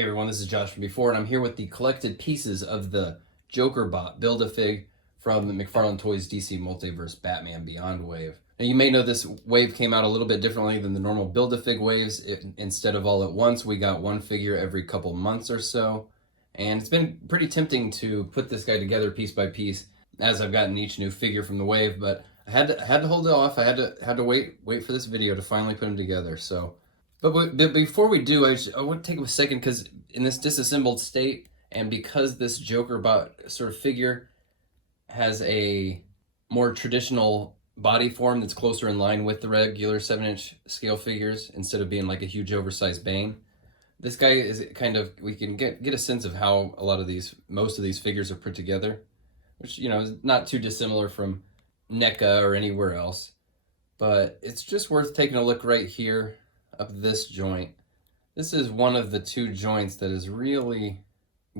Hey everyone, this is Josh from before, and I'm here with the collected pieces of the JokerBot Build-A-Fig from the McFarlane Toys DC Multiverse Batman Beyond wave. Now you may know this wave came out a little bit differently than the normal Build-A-Fig waves. Instead of all at once, we got one figure every couple months or so. And it's been pretty tempting to put this guy together piece by piece as I've gotten each new figure from the wave, but I had to hold it off. I had to wait for this video to finally put them together. But before we do, I want to take a second because in this disassembled state, and because this JokerBot sort of figure has a more traditional body form that's closer in line with the regular 7-inch scale figures instead of being like a huge oversized Bane, this guy is kind of, we can get a sense of how most of these figures are put together, which, you know, is not too dissimilar from NECA or anywhere else. But it's just worth taking a look right here up this joint. This is one of the two joints that is really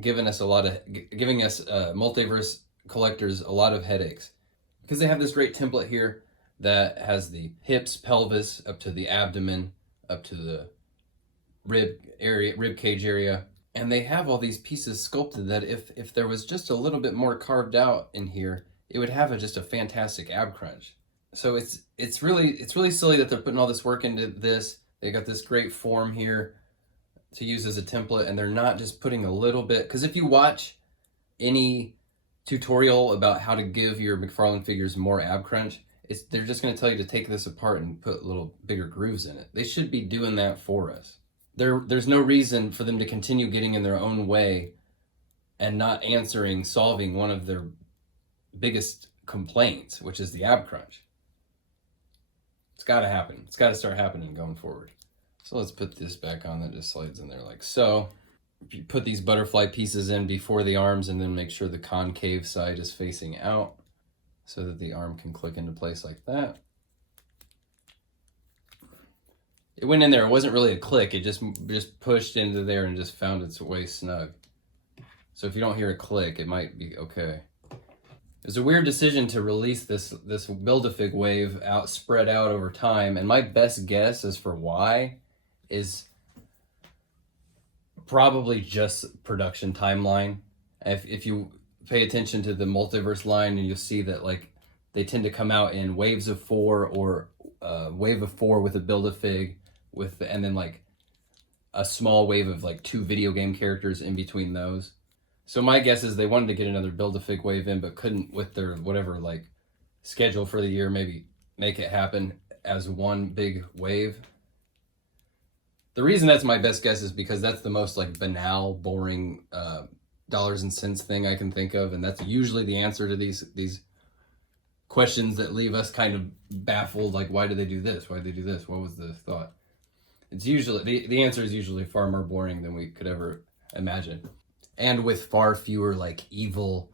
giving us multiverse collectors a lot of headaches, because they have this great template here that has the hips, pelvis, up to the abdomen, up to the rib cage area, and they have all these pieces sculpted that if there was just a little bit more carved out in here, it would have just a fantastic ab crunch. So it's really silly that they're putting all this work into this. They got this great form here to use as a template, and they're not just putting a little bit, because if you watch any tutorial about how to give your McFarlane figures more ab crunch, they're just going to tell you to take this apart and put little bigger grooves in it. They should be doing that for us. There's no reason for them to continue getting in their own way and not solving one of their biggest complaints, which is the ab crunch. It's got to happen. It's got to start happening going forward. So let's put this back on. That just slides in there like so. You put these butterfly pieces in before the arms, and then make sure the concave side is facing out so that the arm can click into place like that. It went in there. It wasn't really a click. It just pushed into there and just found its way snug. So if you don't hear a click, it might be okay. It was a weird decision to release this Build-A-Fig wave spread out over time, and my best guess as for why is probably just production timeline. If you pay attention to the multiverse line, and you'll see that like they tend to come out in waves of 4, or wave of 4 with a Build-A-Fig and then like a small wave of like 2 video game characters in between those. So my guess is they wanted to get another Build-A-Fig wave in, but couldn't with their whatever like schedule for the year maybe make it happen as one big wave. The reason that's my best guess is because that's the most like banal, boring dollars and cents thing I can think of, and that's usually the answer to these questions that leave us kind of baffled. Like, why did they do this? Why did they do this? What was the thought? It's usually the answer is usually far more boring than we could ever imagine. And with far fewer like evil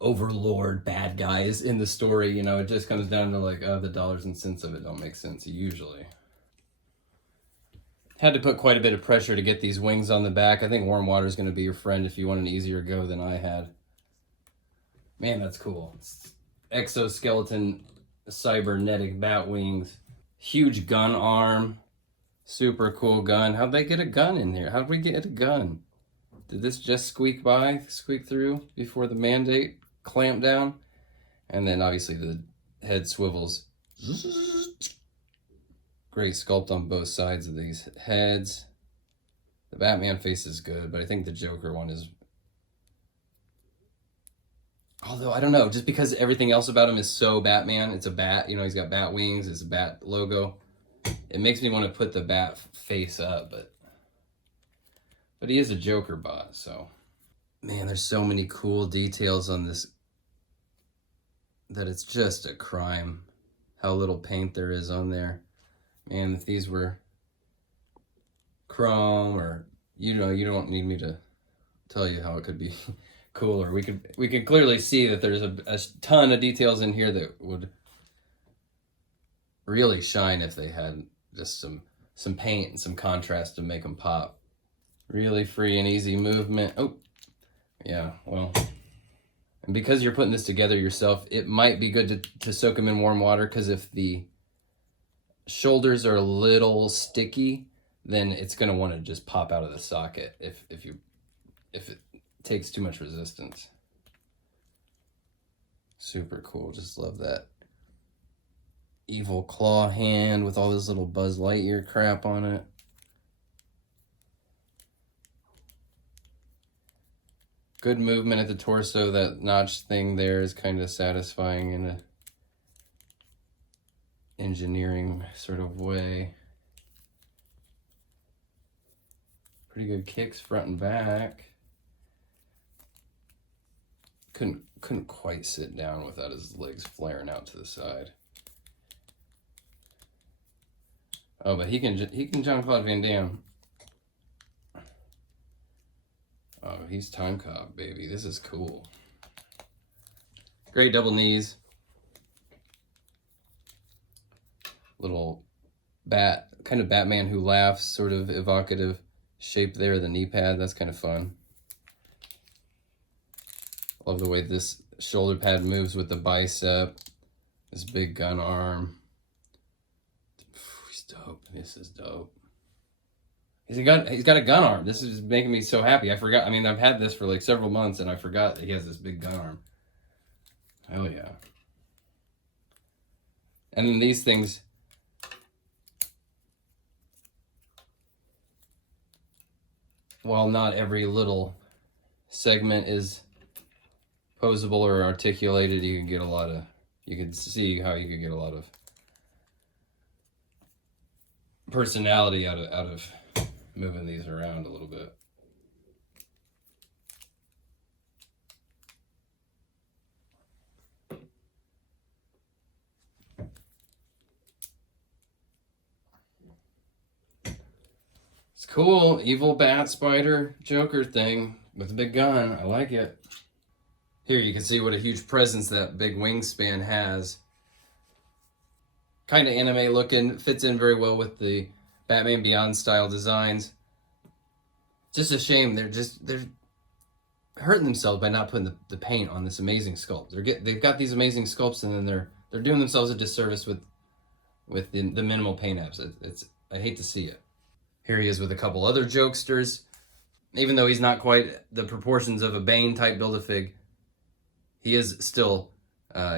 overlord bad guys in the story, you know, it just comes down to like, the dollars and cents of it don't make sense usually. Had to put quite a bit of pressure to get these wings on the back. I think warm water is going to be your friend if you want an easier go than I had. Man, that's cool. It's exoskeleton cybernetic bat wings. Huge gun arm. Super cool gun. How'd they get a gun in here? How'd we get a gun? Did this just squeak through before the mandate clamped down? And then obviously the head swivels. Great sculpt on both sides of these heads. The Batman face is good, but I think the Joker one is... Although, I don't know, just because everything else about him is so Batman, it's a bat, you know, he's got bat wings, it's a bat logo. It makes me want to put the bat face up, but he is a JokerBot, so... Man, there's so many cool details on this that it's just a crime how little paint there is on there. Man, if these were chrome, or, you know, you don't need me to tell you how it could be cooler. We could clearly see that there's a ton of details in here that would really shine if they had just some paint and some contrast to make them pop. Really free and easy movement. Oh, yeah, well, and because you're putting this together yourself, it might be good to soak them in warm water, because if the shoulders are a little sticky, then it's going to want to just pop out of the socket if it takes too much resistance. Super cool. Just love that evil claw hand with all this little Buzz Lightyear crap on it. Good movement at the torso. That notch thing there is kind of satisfying in a engineering sort of way. Pretty good kicks front and back. Couldn't quite sit down without his legs flaring out to the side. Oh, but he can Jean-Claude Van Damme. Oh, he's Time Cop, baby. This is cool. Great double knees. Little kind of Batman Who Laughs sort of evocative shape there, the knee pad. That's kind of fun. Love the way this shoulder pad moves with the bicep. This big gun arm. He's dope. This is dope. He's got a gun arm. This is making me so happy. I forgot. I mean, I've had this for like several months, and I forgot that he has this big gun arm. Hell yeah. And then these things. While not every little segment is posable or articulated, you can see how you could get a lot of personality out of moving these around a little bit. It's cool. Evil bat spider Joker thing with a big gun. I like it. Here you can see what a huge presence that big wingspan has. Kind of anime looking, fits in very well with the Batman Beyond style designs. Just a shame they're hurting themselves by not putting the paint on this amazing sculpt. They've got these amazing sculpts, and then they're doing themselves a disservice with the minimal paint apps. I hate to see it. Here he is with a couple other jokesters. Even though he's not quite the proportions of a Bane type Build-A-Fig, he is still,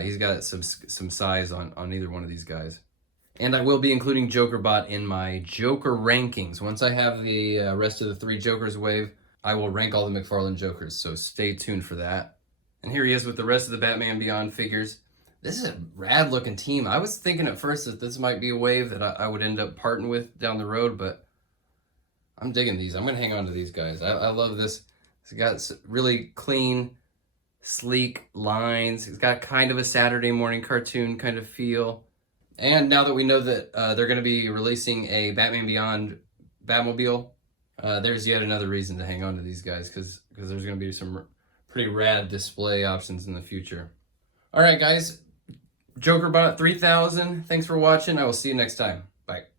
he's got some size on either one of these guys. And I will be including JokerBot in my Joker rankings. Once I have the rest of the 3 Jokers wave, I will rank all the McFarlane Jokers, so stay tuned for that. And here he is with the rest of the Batman Beyond figures. This is a rad looking team. I was thinking at first that this might be a wave that I would end up parting with down the road, but I'm digging these. I'm going to hang on to these guys. I love this. It's got really clean, sleek lines. It's got kind of a Saturday morning cartoon kind of feel. And now that we know that they're going to be releasing a Batman Beyond Batmobile, there's yet another reason to hang on to these guys, because there's going to be some pretty rad display options in the future. All right, guys. JokerBot 3000. Thanks for watching. I will see you next time. Bye.